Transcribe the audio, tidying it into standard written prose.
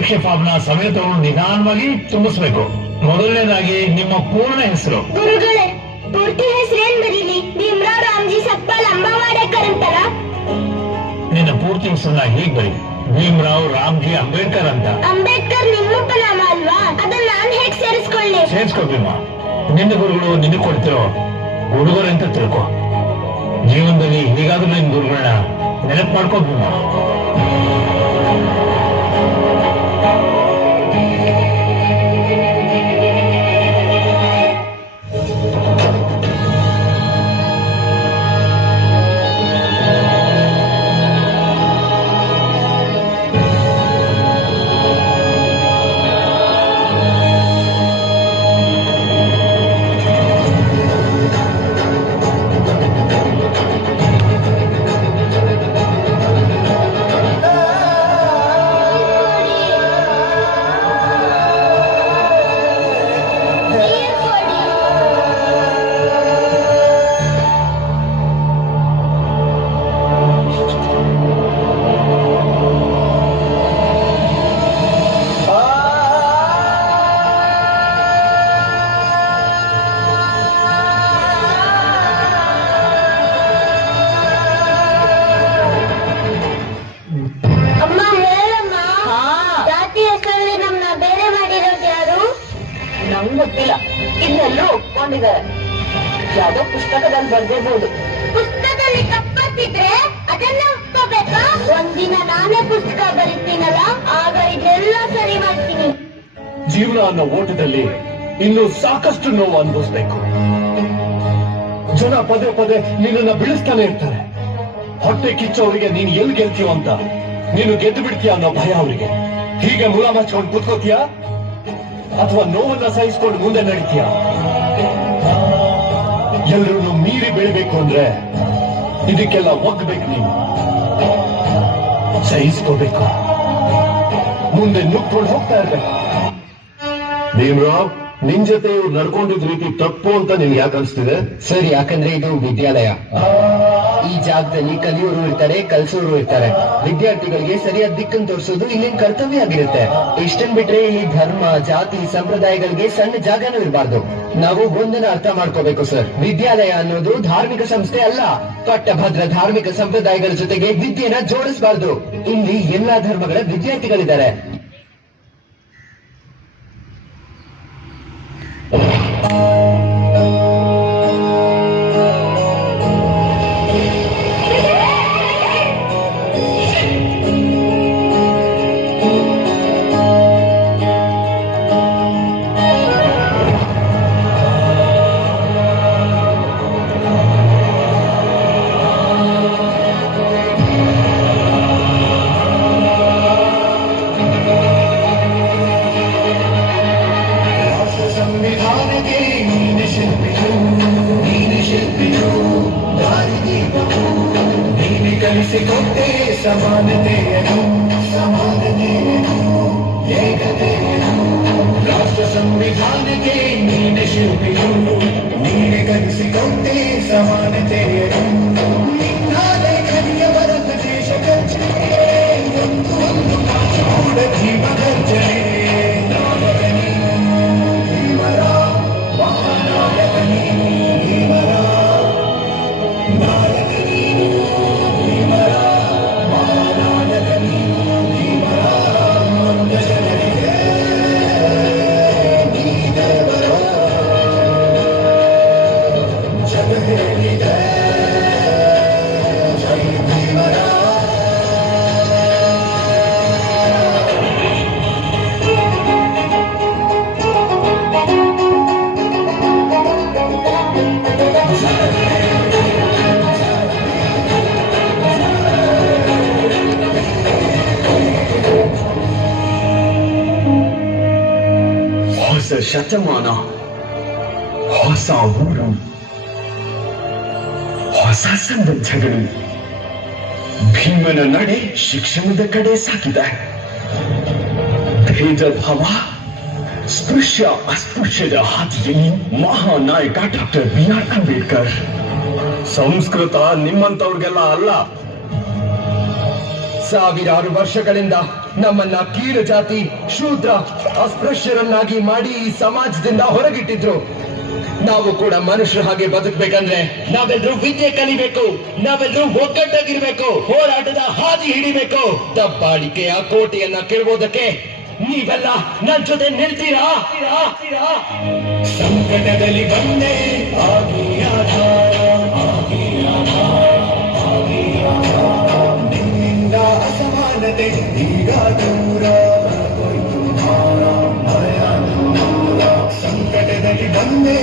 ಪರೀಕ್ಷೆ ಫಾರ್ಮ್ನ ಸಮೇತವನ್ನು ನಿಧಾನವಾಗಿ ತುಂಬಿಸ್ಬೇಕು. ಮೊದಲನೇದಾಗಿ ನಿಮ್ಮ ಪೂರ್ಣ ಹೆಸರು. ಗುರುಗಳೇ, ಪೂರ್ತಿ ಹೆಸರೇನ್ ಬರೀಲಿ? ಭೀಮರಾವ್ ರಾಮ್ಜಿ ಸಕ್ಪಾಲ್ ಅಂಬಾವಾಡೇಕರ್ ಅಂತಲ್ಲ? ನಿನ್ನ ಪೂರ್ತಿ ಹೆಸರನ್ನ ಹೀಗ್ ಬರಿ, ಭೀಮರಾವ್ ರಾಮ್ಜಿ ಅಂಬೇಡ್ಕರ್ ಅಂತ. ಅಂಬೇಡ್ಕರ್ ನಿಮ್ಮಪ್ಪ ನಾಮ ಅಲ್ವಾ? ಅದನ್ನ ನಾನ್ ಹೇಗ್ ಸೇರಿಸ್ಕೊಳ್ಳಿ? ಸೇರಿಸ್ಕೋ ಭೀಮಾ. ನಿನ್ನ ಗುರುಗಳು ನಿನಗೆ ಕೊಡ್ತಿರೋ ಹುಡುಗರು ಅಂತ ತಿಳ್ಕೊ. ಜೀವನದಲ್ಲಿ ಹೀಗಾದ್ರೂ ನಿನ್ ಗುರುಗಳನ್ನ ನೆನಪು ಮಾಡ್ಕೋ ಭೀಮಾ. ಗೊತ್ತಿಲ್ಲ, ಇನ್ನೆಲ್ಲೂ ಒಪ್ಕೊಂಡಿದ್ದಾರೆ. ಯಾವುದೋ ಪುಸ್ತಕದಲ್ಲಿ ಬರ್ದಿರ್ಬೋದು. ಪುಸ್ತಕದಲ್ಲಿ ತಪ್ಪಿದ್ರೆ ಅದನ್ನ ಒಪ್ಕೋಬೇಕಾ? ಒಂದಿನ ನಾನೇ ಪುಸ್ತಕ ಬರೀತೀನಲ್ಲ, ಆಗ ಇದೆಲ್ಲ ಸರಿ ಮಾಡ್ತೀನಿ. ಜೀವನ ಅನ್ನೋ ಓಟದಲ್ಲಿ ಇನ್ನು ಸಾಕಷ್ಟು ನೋವು ಅನುಭವಿಸ್ಬೇಕು. ಜನ ಪದೇ ಪದೇ ನಿನ್ನನ್ನ ಬೀಳಿಸ್ತಾನೆ ಇರ್ತಾರೆ. ಹೊಟ್ಟೆ ಕಿಚ್ಚವರಿಗೆ ನೀನು ಎಲ್ಲಿ ಗೆಲ್ತೀಯೋ ಅಂತ, ನೀನು ಗೆದ್ದು ಬಿಡ್ತೀಯ ಅನ್ನೋ ಭಯ ಅವರಿಗೆ. ಹೀಗೆ ಮುಲ ಮಚ್ಕೊಂಡು ಕೂತ್ಕೋತೀಯ ಅಥವಾ ನೋವನ್ನ ಸಹಿಸ್ಕೊಂಡು ಮುಂದೆ ನಡೀತೀಯ? ಎಲ್ಲರೂ ಮೀರಿ ಬೆಳಿಬೇಕು ಅಂದ್ರೆ ಇದಕ್ಕೆಲ್ಲ ಒಗ್ಬೇಕು. ನೀನು ಸಹಿಸ್ಕೋಬೇಕು, ಮುಂದೆ ನುಗ್ಕೊಂಡು ಹೋಗ್ತಾ ಇರ್ಬೇಕು. ಭೀಮರಾವ್, ನಿನ್ ಜೊತೆ ಇವ್ರು ನಡ್ಕೊಂಡಿದ್ ರೀತಿ ತಪ್ಪು ಅಂತ ನಿನ್ಗೆ ಯಾಕೆ ಅನ್ಸ್ತಿದೆ? ಸರ್, ಯಾಕಂದ್ರೆ ಇದು ವಿದ್ಯಾಲಯ. ಈ ಜಾಗದಲ್ಲಿ ಕಲಿಯೋರು ಇರ್ತಾರೆ, ಕಲ್ಸೋರು ಇರ್ತಾರೆ. ವಿದ್ಯಾರ್ಥಿಗಳಿಗೆ ಸರಿಯಾದ ದಿಕ್ಕನ್ನು ತೋರಿಸೋದು ಇಲ್ಲಿನ ಕರ್ತವ್ಯ ಆಗಿರುತ್ತೆ. ಇಷ್ಟನ್ ಬಿಟ್ರೆ ಇಲ್ಲಿ ಧರ್ಮ, ಜಾತಿ, ಸಂಪ್ರದಾಯಗಳಿಗೆ ಸಣ್ಣ ಜಾಗನೂ ಇರಬಾರ್ದು. ನಾವು ಒಂದನ್ನ ಅರ್ಥ ಮಾಡ್ಕೋಬೇಕು ಸರ್. ವಿದ್ಯಾಲಯ ಅನ್ನೋದು ಧಾರ್ಮಿಕ ಸಂಸ್ಥೆ ಅಲ್ಲ. ಪಟ್ಟಭದ್ರ ಧಾರ್ಮಿಕ ಸಂಪ್ರದಾಯಗಳ ಜೊತೆಗೆ ವಿದ್ಯೆನ ಜೋಡಿಸಬಾರ್ದು. ಇಲ್ಲಿ ಎಲ್ಲಾ ಧರ್ಮಗಳ ವಿದ್ಯಾರ್ಥಿಗಳಿದ್ದಾರೆ. ಕಲಿಸಿಕೊಟ್ಟೆ ಸಮಾನತೆಯನ್ನು, ಸಮಾನತೆಯನ್ನು, ಏಕತೆಯನ್ನು. ರಾಷ್ಟ್ರ ಸಂವಿಧಾನಕ್ಕೆ ನೀನೆ ಶಿಲ್ಪಿಯು, ನೀನೆ ಕಲಿಸಿಕೊಟ್ಟೆ ಸಮಾನತೆಯನ್ನು. ನಿನ್ನ ಲೇಖನಿಯ ಬರತ ದೇಶ ಗರ್ಜನೆ, ಒಂದು ಒಂದು ಮಾತು ಕೂಡ ಜೀವ ಗರ್ಜನೆ. ಶತಮಾನ, ಹೊಸ ಊರು, ಹೊಸ ಸಂಬಂಧಗಳು. ಭೀಮನ ನಡೆ ಶಿಕ್ಷಣದ ಕಡೆ ಸಾಗಿದೆ. ಭೇದ ಭಾವ, ಸ್ಪೃಶ್ಯ ಅಸ್ಪೃಶ್ಯದ ಹಾದಿಯಲ್ಲಿ ಮಹಾನಾಯಕ ಡಾಕ್ಟರ್ B.R. ಅಂಬೇಡ್ಕರ್. ಸಂಸ್ಕೃತ ನಿಮ್ಮಂತವ್ರಿಗೆಲ್ಲ ಅಲ್ಲ. ಸಾವಿರಾರು ವರ್ಷಗಳಿಂದ ನಮ್ಮನ್ನ ಕೀಳು ಜಾತಿ, ಶೂದ್ರ, ಅಸ್ಪೃಶ್ಯರನ್ನಾಗಿ ಮಾಡಿ ಈ ಸಮಾಜದಿಂದ ಹೊರಗಿಟ್ಟಿದ್ರು. ನಾವು ಕೂಡ ಮನುಷ್ಯರ ಹಾಗೆ ಬದುಕಬೇಕಂದ್ರೆ ನಾವೆಲ್ಲರೂ ವಿದ್ಯೆ ಕಲಿಬೇಕು, ನಾವೆಲ್ಲರೂ ಒಗ್ಗಟ್ಟಾಗಿರ್ಬೇಕು, ಹೋರಾಟದ ಹಾದಿ ಹಿಡಿಬೇಕು. ದಬ್ಬಾಳಿಕೆಯ ಕೋಟೆಯನ್ನ ಕೆಡವೋದಕ್ಕೆ ನೀವೆಲ್ಲ ನನ್ ಜೊತೆ ನಿಲ್ತೀರಾ? ಸಂಕಟದಲ್ಲಿ ಬಂದೆ ಆಗಿ ಆಧಾರ, ನಿನ್ನಿಂದ ಅಸಮಾನತೆ ಈಗ ದೂರ ಹೋಯ್ತು ಭಾರ, ಭಯ ದೂರ. ಸಂಕಟದಲ್ಲಿ ಬಂದೆ